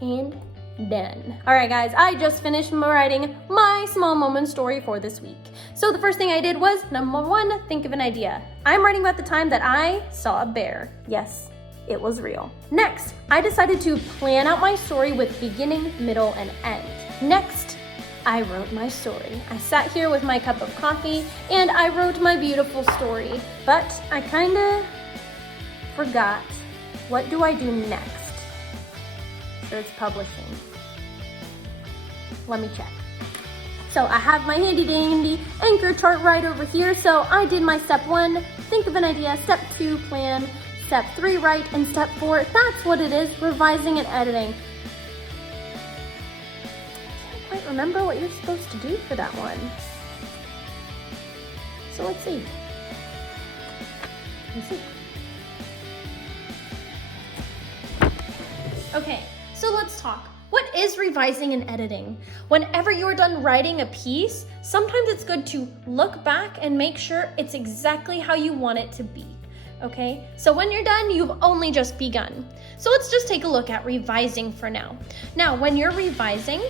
and done. All right, guys, I just finished writing my small moment story for this week. So the first thing I did was, number one, think of an idea. I'm writing about the time that I saw a bear. Yes, it was real. Next, I decided to plan out my story with beginning, middle, and end. Next, I wrote my story. I sat here with my cup of coffee and I wrote my beautiful story, but I kinda forgot. What do I do next? Sure, it's publishing. Let me check. So I have my handy dandy anchor chart right over here. So I did my step 1, think of an idea, step 2, plan, step 3, write, and step 4, that's what it is, revising and editing. I can't quite remember what you're supposed to do for that one. So let's see. Okay, so let's talk. What is revising and editing? Whenever you're done writing a piece, sometimes it's good to look back and make sure it's exactly how you want it to be, okay? So when you're done, you've only just begun. So let's just take a look at revising for now. Now, when you're revising,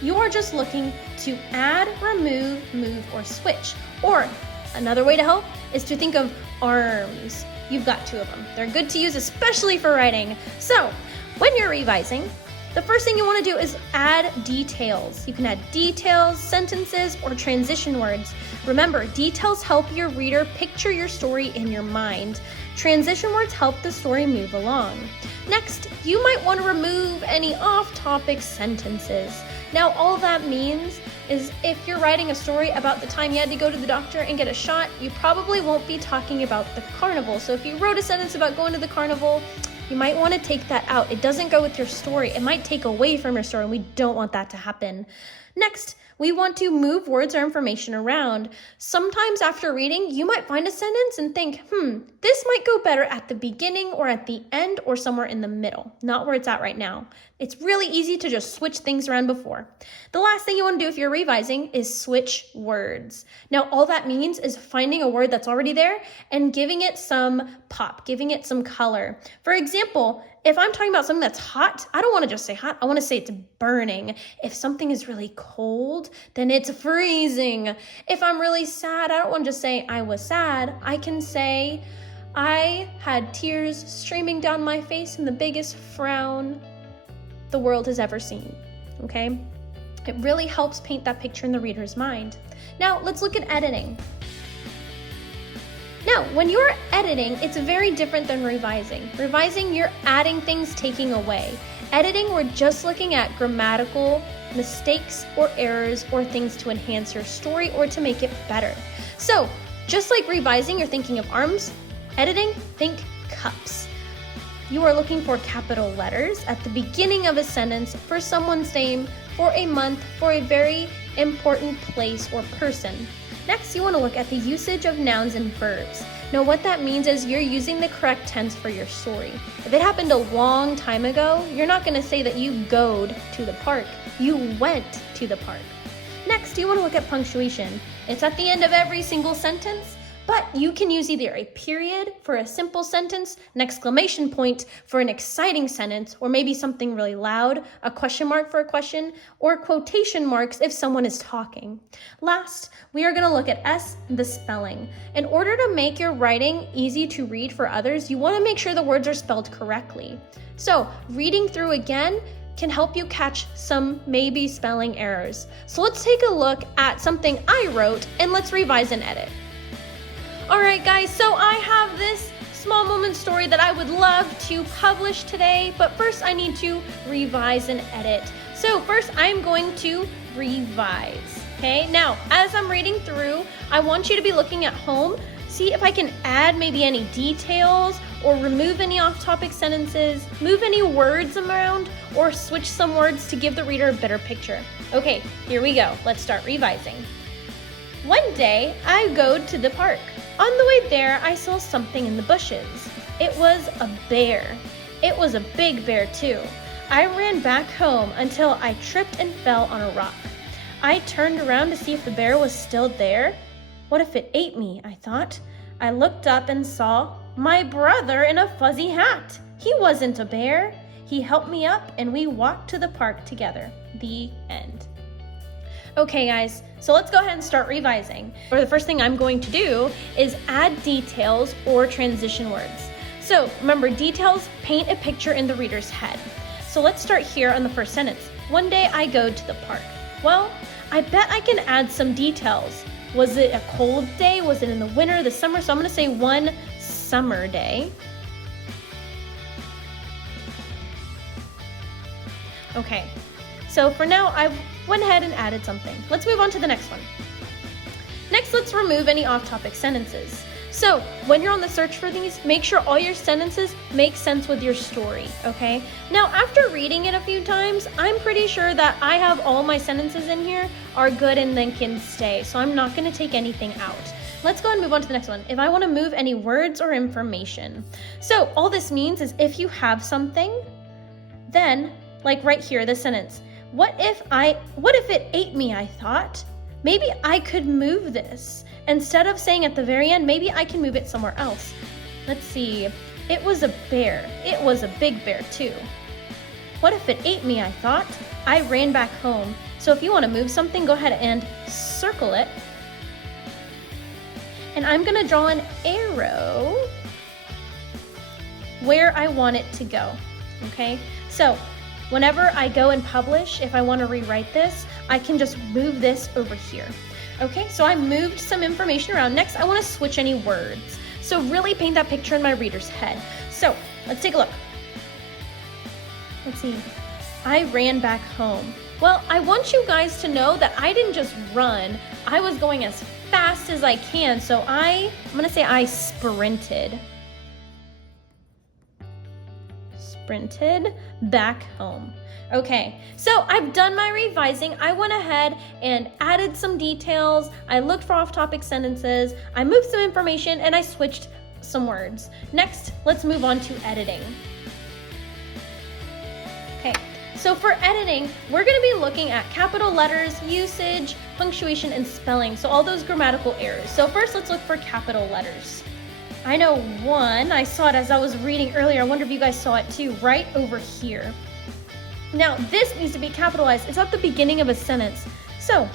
you are just looking to add, remove, move, or switch. Or another way to help is to think of arms. You've got 2 of them. They're good to use, especially for writing. So when you're revising, the first thing you want to do is add details. You can add details, sentences, or transition words. Remember, details help your reader picture your story in your mind. Transition words help the story move along. Next, you might want to remove any off-topic sentences. Now, all that means is if you're writing a story about the time you had to go to the doctor and get a shot, you probably won't be talking about the carnival. So if you wrote a sentence about going to the carnival, you might want to take that out. It doesn't go with your story. It might take away from your story, and we don't want that to happen. Next, we want to move words or information around. Sometimes after reading, you might find a sentence and think, this might go better at the beginning or at the end or somewhere in the middle, not where it's at right now. It's really easy to just switch things around before. The last thing you want to do if you're revising is switch words. Now, all that means is finding a word that's already there and giving it some pop, giving it some color. For example, if I'm talking about something that's hot, I don't want to just say hot. I want to say it's burning. If something is really cold, then it's freezing. If I'm really sad, I don't want to just say I was sad. I can say I had tears streaming down my face and the biggest frown the world has ever seen, okay? It really helps paint that picture in the reader's mind. Now, let's look at editing. Now, when you're editing, it's very different than revising. Revising, you're adding things, taking away. Editing, we're just looking at grammatical mistakes or errors or things to enhance your story or to make it better. So, just like revising, you're thinking of arms. Editing, think cups. You are looking for capital letters at the beginning of a sentence for someone's name, for a month, for a very important place or person. Next, you want to look at the usage of nouns and verbs. Now, what that means is you're using the correct tense for your story. If it happened a long time ago, you're not going to say that you goed to the park. You went to the park. Next, you want to look at punctuation. It's at the end of every single sentence, but you can use either a period for a simple sentence, an exclamation point for an exciting sentence, or maybe something really loud, a question mark for a question, or quotation marks if someone is talking. Last, we are going to look at the spelling. In order to make your writing easy to read for others, you want to make sure the words are spelled correctly. So, reading through again can help you catch some maybe spelling errors. So let's take a look at something I wrote and let's revise and edit. All right, guys, so I have this small moment story that I would love to publish today, but first I need to revise and edit. So first I'm going to revise, okay? Now, as I'm reading through, I want you to be looking at home, see if I can add maybe any details or remove any off-topic sentences, move any words around, or switch some words to give the reader a better picture. Okay, here we go. Let's start revising. One day, I go to the park. On the way there, I saw something in the bushes. It was a bear. It was a big bear, too. I ran back home until I tripped and fell on a rock. I turned around to see if the bear was still there. What if it ate me, I thought. I looked up and saw my brother in a fuzzy hat. He wasn't a bear. He helped me up and we walked to the park together. The end. Okay guys, so let's go ahead and start revising. Or the first thing I'm going to do is add details or transition words. So remember, details paint a picture in the reader's head. So let's start here on the first sentence. One day I go to the park. Well, I bet I can add some details. Was it a cold day? Was it in the winter, the summer? So I'm gonna say one summer day. Okay, so for now I've went ahead and added something. Let's move on to the next one. Next, let's remove any off-topic sentences. So when you're on the search for these, make sure all your sentences make sense with your story, okay? Now, after reading it a few times, I'm pretty sure that I have all my sentences in here are good and then can stay, so I'm not gonna take anything out. Let's go and move on to the next one. If I wanna move any words or information. So all this means is if you have something, then, like right here, this sentence, what if it ate me, I thought? Maybe I could move this. Instead of saying at the very end, maybe I can move it somewhere else. Let's see. It was a bear. It was a big bear too. What if it ate me, I thought? I ran back home. So if you want to move something, go ahead and circle it. And I'm going to draw an arrow where I want it to go. Okay? So whenever I go and publish, if I want to rewrite this, I can just move this over here. Okay, so I moved some information around. Next, I want to switch any words. So really paint that picture in my reader's head. So let's take a look. Let's see. I ran back home. Well, I want you guys to know that I didn't just run. I was going as fast as I can. So I'm going to say I sprinted. Sprinted back home. Okay, so I've done my revising. I went ahead and added some details. I looked for off-topic sentences. I moved some information and I switched some words. Next, let's move on to editing. Okay, so for editing, we're gonna be looking at capital letters, usage, punctuation, and spelling. So all those grammatical errors. So first, let's look for capital letters. I know one, I saw it as I was reading earlier. I wonder if you guys saw it too, right over here. Now, this needs to be capitalized. It's at the beginning of a sentence. So,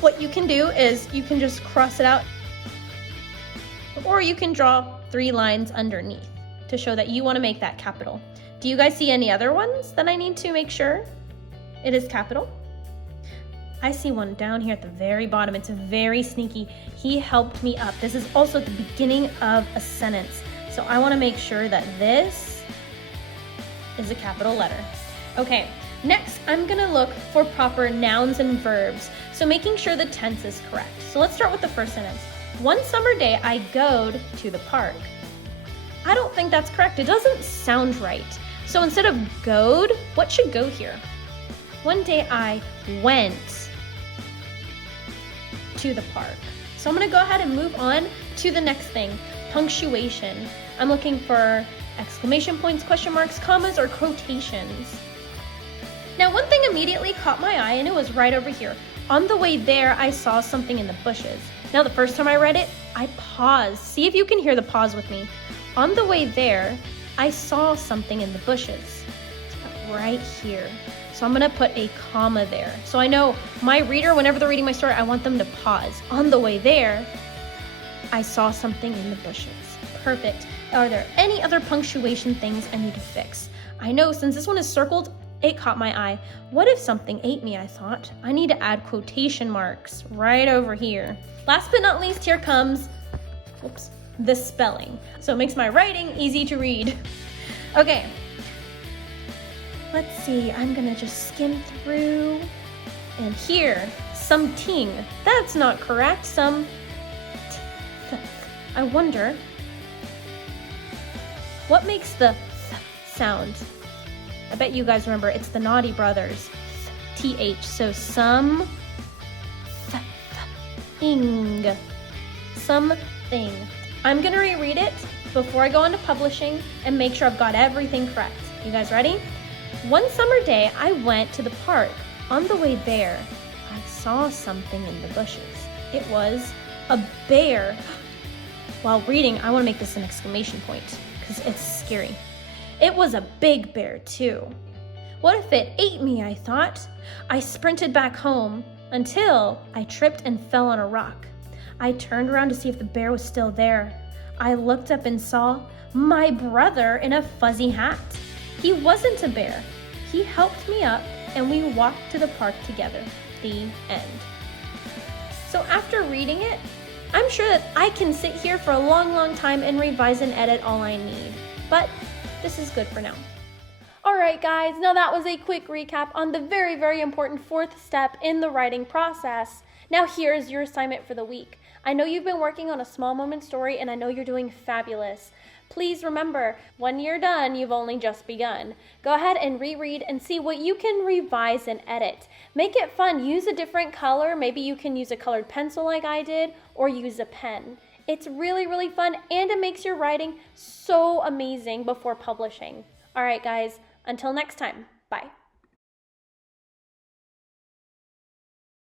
what you can do is you can just cross it out, or you can draw 3 lines underneath to show that you want to make that capital. Do you guys see any other ones that I need to make sure it is capital? I see one down here at the very bottom. It's very sneaky. He helped me up. This is also at the beginning of a sentence. So I want to make sure that this is a capital letter. Okay, next I'm gonna look for proper nouns and verbs. So making sure the tense is correct. So let's start with the first sentence. One summer day I goed to the park. I don't think that's correct. It doesn't sound right. So instead of goed, what should go here? One day I went to the park. So I'm gonna go ahead and move on to the next thing, punctuation. I'm looking for exclamation points, question marks, commas, or quotations. Now, one thing immediately caught my eye, and it was right over here. On the way there, I saw something in the bushes. Now, the first time I read it, I paused. See if you can hear the pause with me. On the way there, I saw something in the bushes. It's right here. So I'm gonna put a comma there. So I know my reader, whenever they're reading my story, I want them to pause. On the way there, I saw something in the bushes. Perfect. Are there any other punctuation things I need to fix? I know since this one is circled, it caught my eye. What if something ate me, I thought? I need to add quotation marks right over here. Last but not least, here comes, the spelling. So it makes my writing easy to read. Okay, let's see, I'm gonna just skim through. And here, some ting. That's not correct, some I wonder, what makes the sound? I bet you guys remember, it's the Naughty Brothers. TH, so something. Something. I'm gonna reread it before I go into publishing and make sure I've got everything correct. You guys ready? One summer day, I went to the park. On the way there, I saw something in the bushes. It was a bear. While reading, I wanna make this an exclamation point because it's scary. It was a big bear, too. What if it ate me, I thought. I sprinted back home until I tripped and fell on a rock. I turned around to see if the bear was still there. I looked up and saw my brother in a fuzzy hat. He wasn't a bear. He helped me up and we walked to the park together. The end. So after reading it, I'm sure that I can sit here for a long time and revise and edit all I need. But this is good for now. Alright guys, now that was a quick recap on the very important fourth step in the writing process. Now here's your assignment for the week. I know you've been working on a small moment story and I know you're doing fabulous. Please remember, when you're done, you've only just begun. Go ahead and reread and see what you can revise and edit. Make it fun. Use a different color. Maybe you can use a colored pencil like I did, or use a pen. It's really fun and it makes your writing so amazing before publishing. All right, guys, until next time, bye.